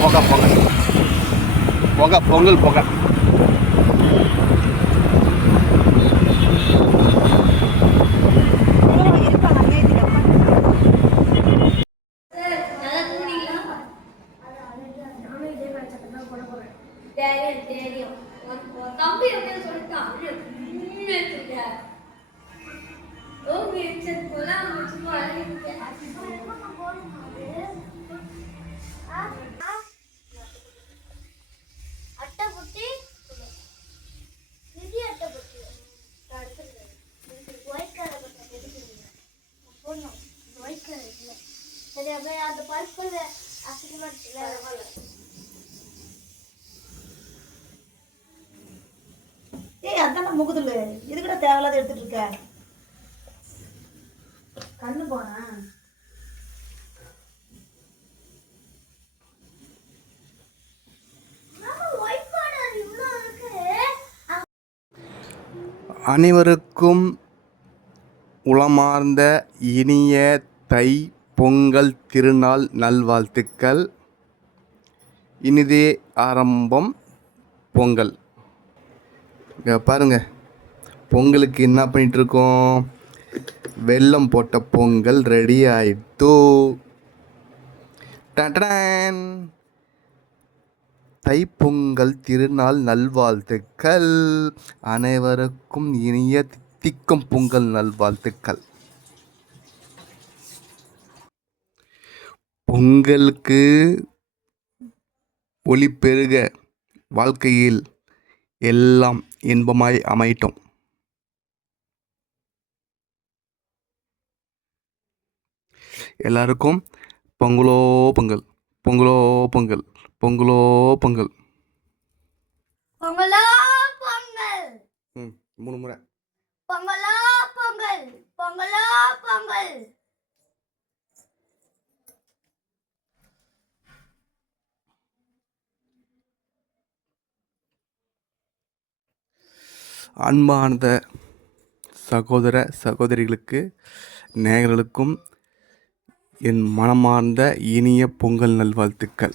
புகை பொங்கல் புகை பொங்கல் தெரியும் தம்பி சொல்லிட்டான் ஓகே சரி போலாம் சும்மா ஏய் அதான முகுதுல இதுக்கிட்ட தேவையில்லாத எடுத்துட்டு இருக்க? கண்ணு போனா? அனைவருக்கும் உளமார்ந்த இனிய தை பொங்கல் திருநாள் நல்வாழ்த்துக்கள். இனிதே ஆரம்பம் பொங்கல். பாருங்கள் பொங்கலுக்கு என்ன பண்ணிகிட்ருக்கோம் வெள்ளம் போட்ட பொங்கல் ரெடி ஆயிட்டு. டடன் தைப்பொங்கல் திருநாள் நல்வாழ்த்துக்கள். அனைவருக்கும் இனிய தித்திக்கும் பொங்கல் நல்வாழ்த்துக்கள். பொங்கலுக்கு ஒளி பெருக வாழ்க்கையில் எல்லாம் இன்பமாய் அமையட்டும். எல்லாருக்கும் பொங்கலோ பொங்கல் பொங்கலோ பொங்கல் பொங்கலோ பொங்கல். பொங்கலோ பொங்கல். ம் மூணு முறை. பொங்கலோ பொங்கல் பொங்கலோ பொங்கல். அன்பார்ந்த சகோதர சகோதரிகளுக்கு நேயர்களுக்கும் என் மனமார்ந்த இனிய பொங்கல் நல்வாழ்த்துக்கள்.